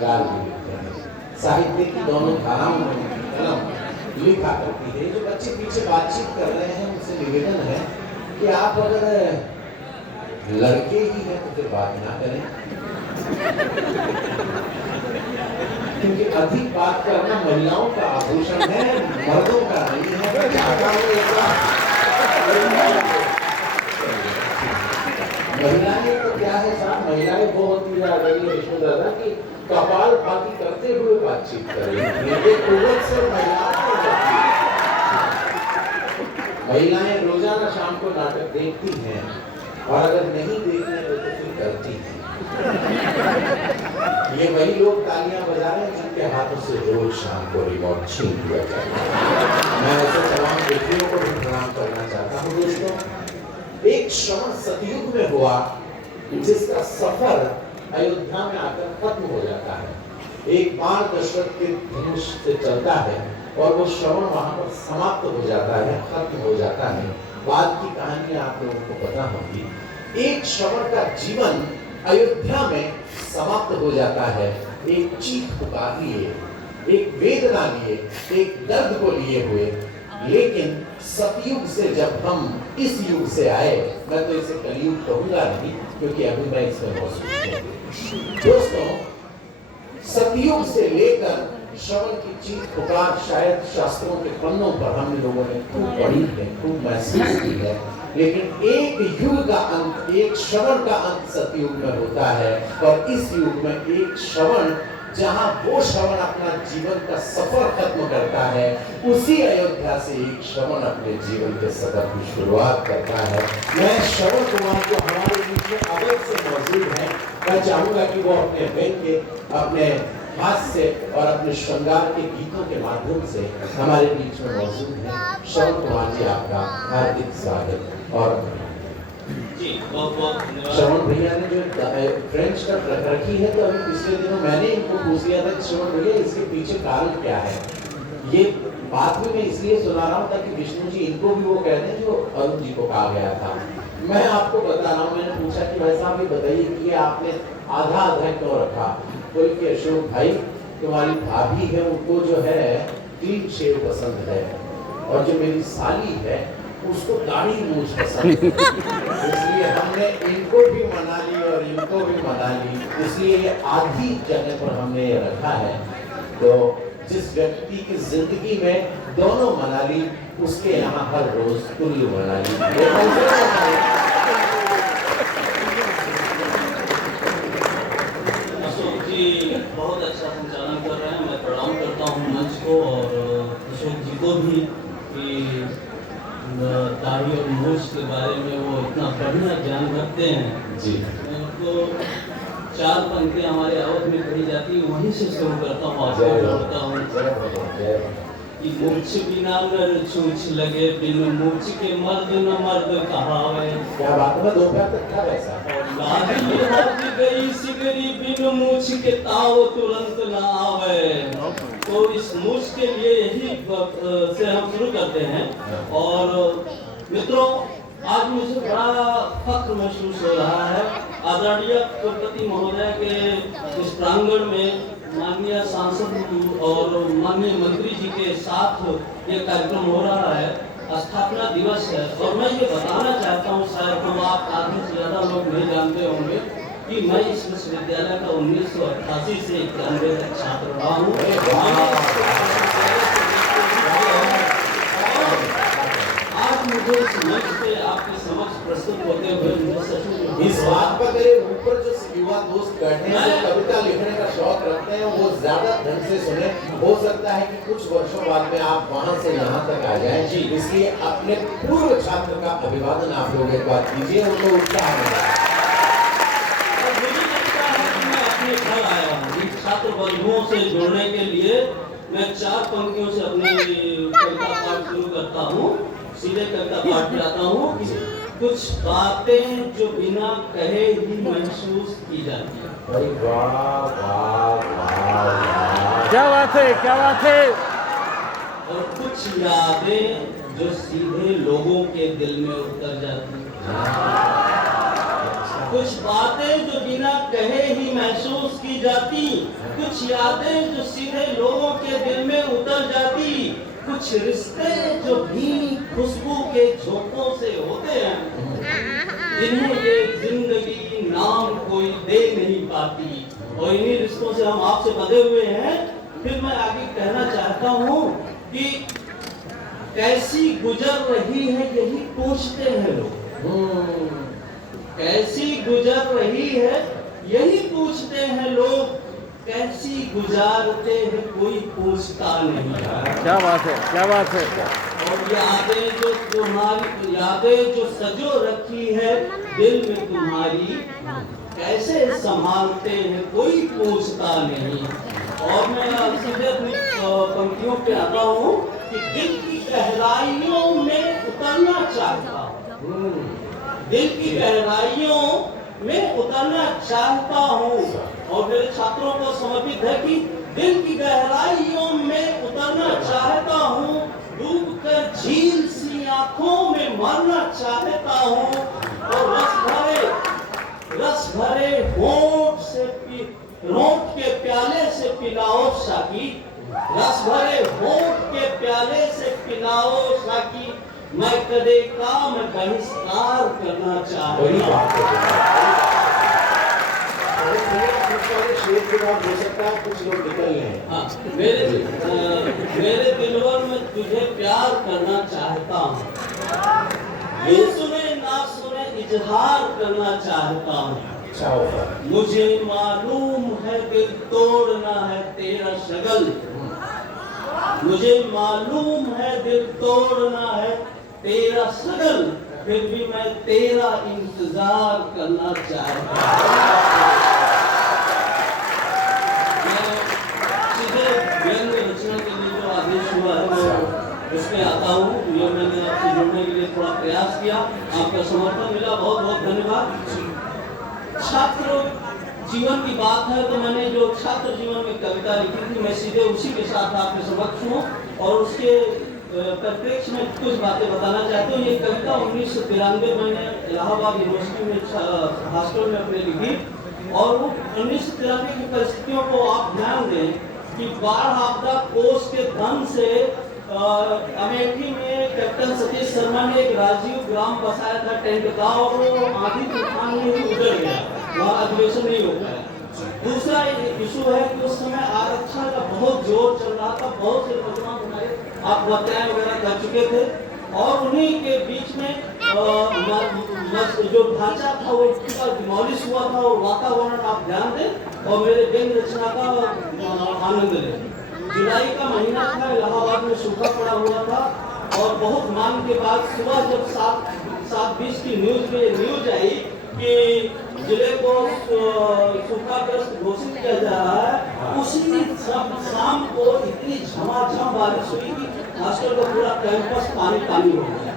श्रृंगार भी लिखते हैं। साहित्य की दोनों धाराओं में उनकी कलम लिखा करती है। जो बच्चे पीछे बातचीत कर रहे हैं उनसे निवेदन है कि आप अगर लड़के ही हैं तो फिर बात ना करें, क्योंकि अधिक बात करना महिलाओं का आभूषण है, मर्दों का नहीं है। मैं चाहता हूँ एक बार महिलाएं तो क्या है साहब, महिलाएं वो होती है आदरणीय विष्णु दादा की कपाल भाती करते हुए बातचीत करेंगी। ये कुवत से महिलाओं को होती है। महिलाएं रोजाना शाम को नाटक देखती हैं और अगर नहीं देखने को तो फिर करती हैं। ये वही लोग तालियां बजा रहे हैं जिनके हाथों से रोज शाम को रिमोट छीन लिया जाए। मैं ऐसे तमाम व्यक्तियों को भी प्रणाम करना चाहता हूँ। दोस्तों, एक श्रवण सतयुग में हुआ जिसका सफर अयोध्या में आकर खत्म हो जाता है। एक बाण दशरथ के धनुष से चलता है और वो श्रवण वहां पर समाप्त हो जाता है, खत्म हो जाता है। बाद की कहानी आप लोगों को पता होगी। एक श्रवण का जीवन अयोध्या में समाप्त हो जाता है। एक चीख पुकार लिए, एक वेदना लिए, एक दर्द को लिए हुए। लेकिन सतयुग से जब हम इस युग से आए, मैं तो इसे कलयुग कहूंगा नहीं क्योंकि अभी मैं इसमें मौजूद हूं। दोस्तों, सतयुग से लेकर श्रवण की चीख पुकार शायद शास्त्रों के पन्नों पर हम लोगों ने खूब पढ़ी है, खूब महसूस की है। लेकिन एक युग का अंत, एक श्रवण का अंत सतयुग में होता है। और इस युग में एक श्रवण, जहां वो श्रवण अपना जीवन का सफर खत्म करता है, उसी अयोध्या से एक श्रवण अपने जीवन के सफर की शुरुआत करता है। मैं श्रवण कुमार जो हमारे बीच में अवध से मौजूद है, मैं चाहूंगा कि वो अपने व्यंग्य, अपने हास्य और अपने श्रृंगार के गीतों के माध्यम से हमारे बीच में मौजूद है। श्रवण कुमार जी, आपका हार्दिक स्वागत। और श्रवण भैया ने जो फ्रेंच कट रखी है, तो अभी पिछले दिनों मैंने इनको पूछ लिया था कि श्रवण भैया इसके पीछे कारण क्या है। ये बात भी मैं इसलिए सुना रहा हूँ ताकि विष्णु जी इनको भी वो कहते हैं जो अरुण जी को कहा गया था। मैं आपको बता रहा हूँ, मैंने पूछा कि भाई साहब ये बताइए कि ये आपने आधा आधा क्यों रखा। कोई कि अशोक भाई, तुम्हारी भाभी है उनको जो है क्लीन शेव पसंद है, और जो मेरी साली है उसको दाढ़ी मूछ पसंद है। इसलिए हमने इनको भी मना ली और इनको भी मना ली, इसलिए ये आधी जगह पर हमने ये रखा है। तो जिस व्यक्ति की जिंदगी में दोनों मना ली, उसके यहाँ हर रोज कुल्लू मना ली। अशोक जी बहुत अच्छा संचालन कर रहे हैं, मैं प्रणाम करता हूँ मंच को और अशोक जी को भी कि दाढ़ी और मूछ के बारे में वो इतना बढ़िया ज्ञान रखते हैं जी। तो 4 पंक्तियां हमारे अवध में कही जाती है, वहीं से शुरू करता हूँ, आपको बोलता हूँ कि मूछ बिना नर छूछ लगे, बिन मूछ के मर्द न मर्द कहावे। क्या बात है, दोपहर तक था वैसा। लागी हाथ गई सिगरी, बिन मूछ के ताव तुरंत न आवे। तो इस मूछ के लिए यही से हम शुरू करते हैं। और मित्रों, आज मुझे बड़ा फख्र महसूस हो रहा है। आदरणीय कुलपति महोदय के इस प्रांगण में माननीय सांसद और माननीय मंत्री जी के साथ ये कार्यक्रम हो रहा है। स्थापना दिवस है और मैं ये बताना चाहता हूँ, शायद हम आप आधे से ज्यादा लोग नहीं जानते होंगे कि मैं इस विश्वविद्यालय का 1988 से 91 तक छात्र रहा हूँ। आज मुझे इस मंच पे आपके समक्ष प्रस्तुत होते हुए इस बात पर मेरे ऊपर जो युवा दोस्त बैठे हैं, जो कविता लिखने का शौक रखते हैं, वो ज्यादा ढंग से सुने। हो सकता है कि कुछ वर्षों बाद में आप वहां से यहाँ तक आ जाएं। जी, इसलिए अपने पूर्व छात्र का अभिवादन आप लोग एक बात कीजिए, उनको उत्साह मिला। मुझे लगता है कि मैं अपने घर आया हूँ छात्र बंधुओं से जुड़ने के लिए। मैं 4 पंक्तियों से अपनी कविता पाठ शुरू करता हूँ, सीधे कविता पाठ जाता हूँ। कुछ बातें जो बिना कहे ही महसूस की जाती है। वाह वाह वाह, क्या बात है, क्या बात है। और कुछ यादें जो सीधे लोगों के दिल में उतर जाती है। कुछ बातें जो बिना कहे ही महसूस की जाती, कुछ यादें जो सीधे लोगों के दिल में उतर जाती, कुछ रिश्ते जो भीनी खुशबू के झोंकों से होते हैं, जिन्हें ये जिंदगी नाम कोई दे नहीं पाती। और इन्हीं रिश्तों से हम आपसे बंधे हुए हैं। फिर मैं आगे कहना चाहता हूँ कि कैसी गुजर रही है यही पूछते हैं लोग, कैसी गुजर रही है यही पूछते हैं लोग, कैसी गुजारते हैं कोई पूछता नहीं। क्या बात है, क्या बात है। और यादें जो तुम्हारी, यादें जो सजो रखी है दिल में तुम्हारी, कैसे संभालते हैं कोई पूछता नहीं। और मैं सीधे अपनी पंक्तियों पे आता हूँ कि दिल की गहराइयों में उतरना चाहता हूँ, दिल की गहराइयों में उतरना चाहता हूँ। और मेरे छात्रों को समर्पित है कि दिल की गहराइयों में उतरना चाहता हूँ, डूबकर झील सी आंखों में मरना चाहता हूँ। और रस भरे होंठ के प्याले से पिलाओ साकी, रस भरे होंठ के प्याले से पिलाओ साकी, मैं कदे काम बहिष्कार करना चाहता हूँ। शेर के बाद हो सकता है कुछ लोग निकल रहे। हाँ, मेरे दिलवर में तुझे प्यार करना चाहता हूँ, ये सुने ना सुने इजहार करना चाहता हूँ। मुझे मालूम है दिल तोड़ना है तेरा शगल, मुझे मालूम है दिल तोड़ना है तेरा सगल, फिर भी मैं तेरा इंतजार करना चाहता हूँ। व्यंग रचना के लिए जो आदेश हुआ है मैं उसमें आता हूँ। ये मैंने आपसे जुड़ने के लिए थोड़ा प्रयास किया, आपका समर्थन मिला, बहुत बहुत धन्यवाद। छात्र जीवन की बात है तो मैंने जो छात्र जीवन में कविता लिखी थी, मैं सीधे उसी के साथ आपके समक्ष हूँ और उसके परिप्रेक्ष्य में कुछ बातें बताना चाहता हूँ। ये कविता 1993 मैंने इलाहाबाद यूनिवर्सिटी में हॉस्टल में अपने लिखी। और वो 1993 की परिस्थितियों को आप ध्यान दें कि बाढ़ आपदा कोष के धन से अमेठी में कैप्टन सतीश शर्मा ने एक राजीव ग्राम बसाया था टेंट का, और वो आंधी तूफान में ही उजड़ गया, वहाँ अधिवेशन नहीं हो पाया। दूसरा इशू है कि उस समय आरक्षण का बहुत जोर चल रहा था, बहुत से नौजवान हमारे आप हत्याएं वगैरह कर चुके थे, और उन्हीं के बीच में जो ढांचा था वो डिमोलिश हुआ था। और वातावरण आप ध्यान दें और मेरे व्यंग रचना का आनंद लें। जुलाई का महीना था, इलाहाबाद में सूखा पड़ा हुआ था और बहुत मांग के बाद सुबह जब 7:20 की न्यूज आई कि जिले को सूखाग्रस्त घोषित किया जा रहा है, उसी शाम को इतनी झमाझम बारिश हुई कि हॉस्टल का पूरा कैंपस पानी हो गया।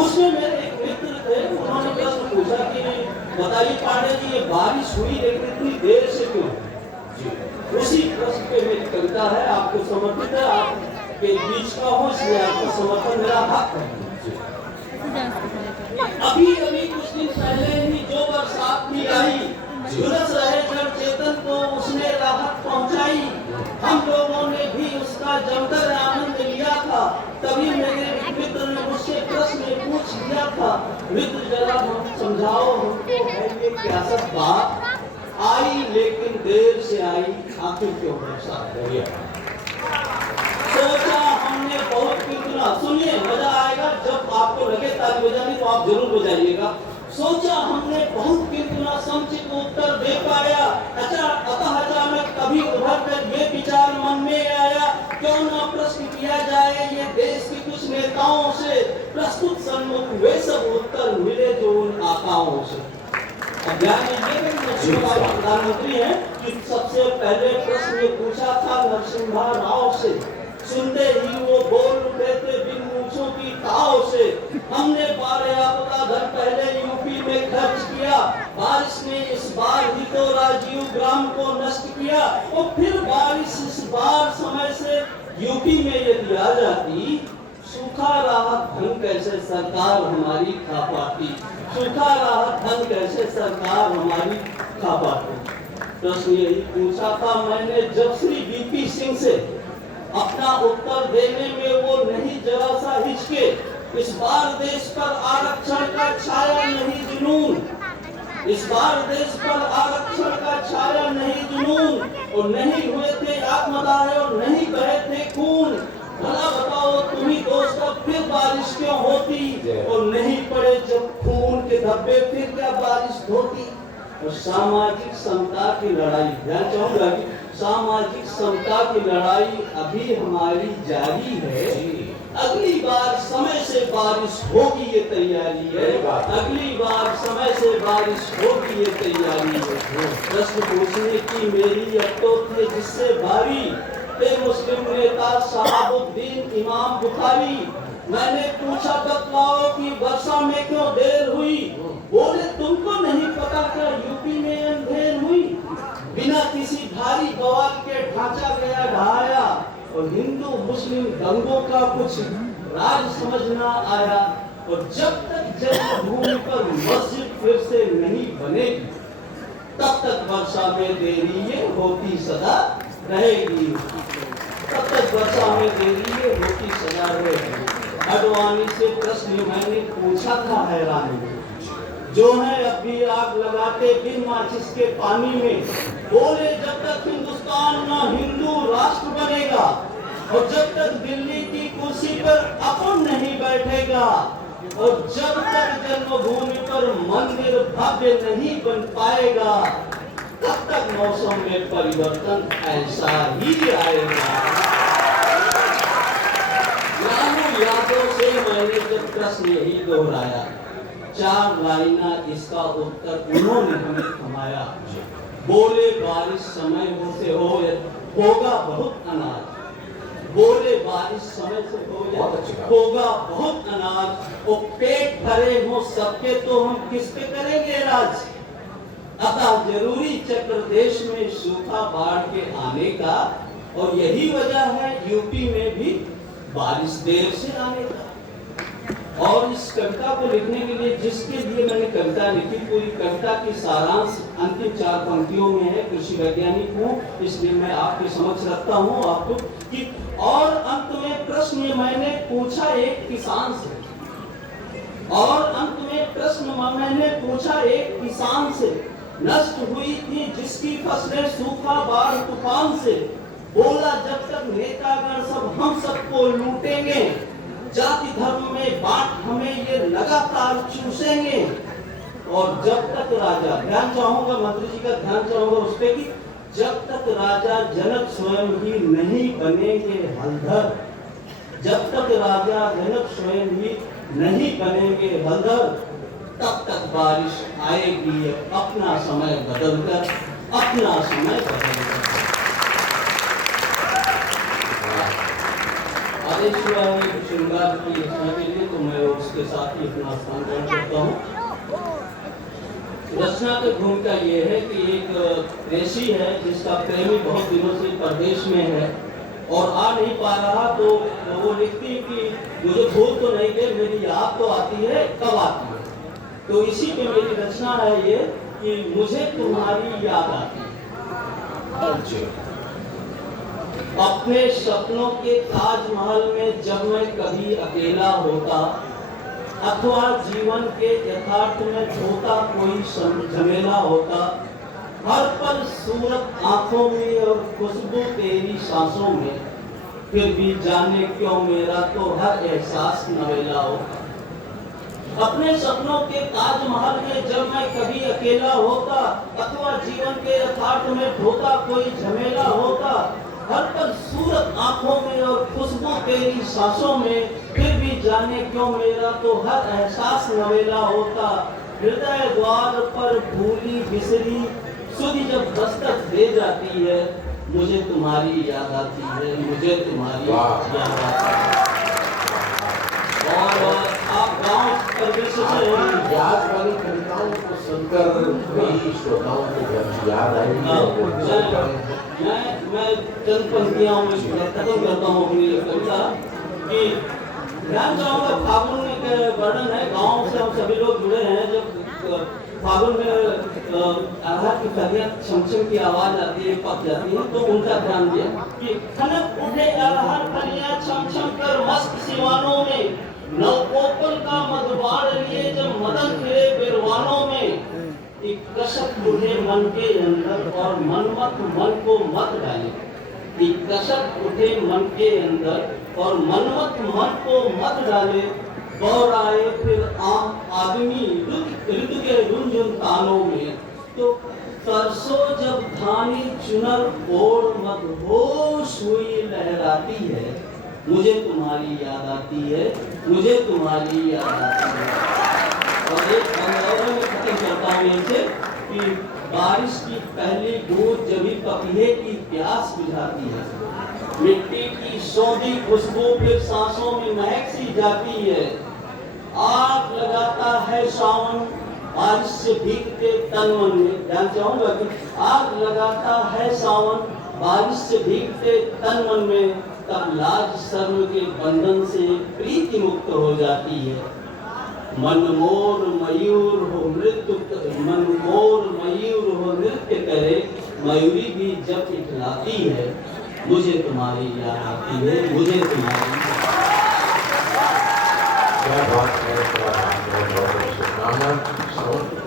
उसमें मेरे एक मित्र थे, उन्होंने प्रश्न पूछा कि बताइए पांडे जी, ये बारिश हुई लेकिन इतनी देर से क्यों? उसी प्रश्न पे मेरी कविता है, आपको समर्पित है, आपके बीच का हो इसलिए आपका समर्थन मेरा हक है। अभी कुछ दिन पहले ही जो बरसात भी आई, झुलस रहे जड़ चेतन को उसने राहत पहुंचाई। हम लोगों ने भी उसका जमकर आनंद लिया था, तभी मेरे मित्र ने मुझसे प्रश्न पूछ लिया था, मित्र जरा समझाओ हमको, है ये क्या सब बात आई लेकिन देर से आई, आखिर क्यों बरसात हो गया? सोचा हमने बहुत कितना, सुनिए मजा आएगा जब आपको लगे ताली बजानी तो आप जरूर बजाइएगा। सोचा हमने बहुत कितना संचित उत्तर दे पाया, अतः अचानक कभी उभर कर ये विचार मन में आया, क्यों न प्रश्न किया जाए ये देश के कुछ नेताओं से, प्रस्तुत सन्मुख वे सब उत्तर मिले जो उन आकाओं से। ध्यान दीजिए प्रधानमंत्री है कि सबसे पहले प्रश्न ये पूछा था नरसिम्हा राव से, सुनते ही वो बोल उठे थे बिन मूंछों की ताव से, हमने 12 आपदा धन पहले यूपी में खर्च किया, बारिश ने इस बार ही तो राजीव ग्राम को नष्ट किया, और फिर बारिश इस बार समय से यूपी में यदि आ जाती, सूखा राहत धन कैसे सरकार हमारी खा पाती, सूखा राहत धन कैसे सरकार हमारी खा पाती। प्रश्न यही पूछा था मैंने जब श्री वीपी सिंह से, अपना उत्तर देने में वो नहीं जरा सा हिचके। इस बार देश पर आरक्षण का छाया नहीं जुनून, इस बार देश पर आरक्षण का छाया नहीं जुनून, और नहीं हुए थे आत्मदाह और नहीं बहे थे खून। भला बताओ तुम ही दोस्त फिर बारिश क्यों होती, और नहीं पड़े जब खून के धब्बे फिर क्या बारिश होती। और सामाजिक समता की लड़ाई, ध्यान चाहूंगा कि सामाजिक समता की लड़ाई अभी हमारी जारी है। अगली बार समय से बारिश होगी ये तैयारी है, अगली बार समय से बारिश होगी ये तैयारी है। प्रश्न पूछने की मेरी अब तो थे जिससे भारी, थे मुस्लिम नेता शहाबुद्दीन इमाम बुखारी। मैंने पूछा बतलाओ कि वर्षा में क्यों देर हुई, बोले तुमको नहीं पता क्या यूपी में अंधेर हुई। बिना किसी भारी बवाल के ढांचा गया ढाया, और हिंदू मुस्लिम दंगों का कुछ राज समझ ना आया। और जब तक जन्मभूमि पर मस्जिद फिर से नहीं बनेगी, तब तक वर्षा में देरी ये होती सदा रहेगी, तब तक वर्षा में देरी ये होती सदा रहेगी। अडवाणी से प्रश्न मैंने पूछा था हैरानी, जो है अभी आग लगाते बिन माचिस के पानी में। बोले जब तक हिंदुस्तान ना हिंदू राष्ट्र बनेगा, और जब तक दिल्ली की कुर्सी पर अपन नहीं बैठेगा, और जब तक जन्मभूमि पर मंदिर भव्य नहीं बन पाएगा, तब तक मौसम में परिवर्तन ऐसा ही आएगा। यादों से मैंने जब प्रश्न यही दोहराया, 4 लाइना इसका उत्तर उन्होंने हमें थमाया। बोले बारिश समय से होगा बहुत अनाज, बोले बारिश समय से होगा बहुत अनाज, और पेट भरे हो सबके तो हम किस पे करेंगे राज। अतः जरूरी चक्र देश में सूखा बाढ़ के आने का, और यही वजह है यूपी में भी बारिश देर से आने का। और इस कविता को लिखने के लिए जिसके लिए मैंने कविता लिखी, पूरी कविता की सारांश अंतिम 4 पंक्तियों में है। कृषि वैज्ञानिक हूँ, इसलिए मैं आपके समक्ष रखता हूँ आपको कि, और अंत में प्रश्न मैंने पूछा एक किसान से, और अंत में प्रश्न मैंने पूछा एक किसान से, नष्ट हुई थी जिसकी फसलें सूखा बाढ़ तूफान से। बोला जब तक नेतागण सब हम सबको लूटेंगे, जाति धर्म में बांट हमें ये लगातार चूसेंगे। और जब तक राजा, ध्यान चाहूंगा मंत्री जी का ध्यान चाहूंगा उस पे कि जब तक राजा जनक स्वयं ही नहीं बनेंगे हलधर, जब तक राजा जनक स्वयं ही नहीं बनेंगे हलधर, तब तक बारिश आएगी अपना समय बदलकर, अपना समय बदलकर। श्रृंगार की रचना के लिए तो मैं उसके साथ ही अपना स्थान ग्रहण करता हूँ। रचना की भूमिका ये है कि एक ऋषि है जिसका प्रेमी बहुत दिनों से प्रदेश में है और आ नहीं पा रहा, तो वो लिखती है कि मुझे भूल तो नहीं गई, मेरी याद तो आती है, कब आती है। तो इसी पे मेरी रचना है ये कि मुझे तुम्हारी याद आती है। अपने सपनों के ताजमहल में जब मैं कभी अकेला होता, अथवा जीवन के यथार्थ में होता कोई झमेला होता, हर पल सूरत आंखों में और खुशबू तेरी सांसों में, फिर भी जाने क्यों मेरा तो हर एहसास नवेला होता। अपने सपनों के ताजमहल में जब मैं कभी अकेला होता, अथवा जीवन के यथार्थ में होता कोई झमेला होता, हर पल सूरत आंखों में और खुशबू तेरी सांसों में, फिर भी जाने क्यों मेरा तो हर एहसास नवेला होता। हृदय द्वार पर भूली बिसरी सुधी जब दस्तक दे जाती है, मुझे तुम्हारी याद आती है, मुझे तुम्हारी याद आती है। और आप गाँव परिवेश से याद वाली कविताओं को सुनकर कई श्रोताओं को याद आई। मैं चंद पंक्तियां खत्म करता हूँ अपनी कविता कि ध्यान चाहूंगा, फागुन के वर्णन है, गांव से हम सभी लोग जुड़े हैं। जब फागुन में अरहर की फलियां छमछम की आवाज आती है, पक जाती है, तो उनका ध्यान दिया कि खनक उठे अरहर फलियां छमछम कर मस्त सिवानों में, नवकोपल का मधुबार लिए जब मदन फिरे बिरवानों में, एक कसक उठे मन के अंदर और मनमत मन को मत डाले। एक कसक उठे मन के अंदर और मनमत मन को मत डाले, गौर आए फिर आम आदमी ऋतु के रुंझुन तानों में, तो सरसों जब धानी चुनर ओढ़ मदहोश हुई लहराती है, मुझे तुम्हारी याद आती है, मुझे तुम्हारी याद आती है। और एक अंग्रेजी में खत्म करता हूँ इनसे कि बारिश की पहली बूंद जब भी पपीहे की प्यास बुझाती है, मिट्टी की सौंधी खुशबू फिर सांसों में महक सी जाती है। आग लगाता है सावन बारिश से भीगते तन मन में, ध्यान चाहूंगा कि आग लगाता है सावन बारिश से भीगते तन मन में, तब लाज शर्म के बंधन से प्रीति मुक्त हो जाती है। मन मोर मयूर हो नृत्य, मन मोर मयूर हो नृत्य करे, मयूरी भी जब इखलाती है, मुझे तुम्हारी याद आती है, मुझे तुम्हारी। क्या बात है, क्या बात है, बहुत बहुत शुभकामना।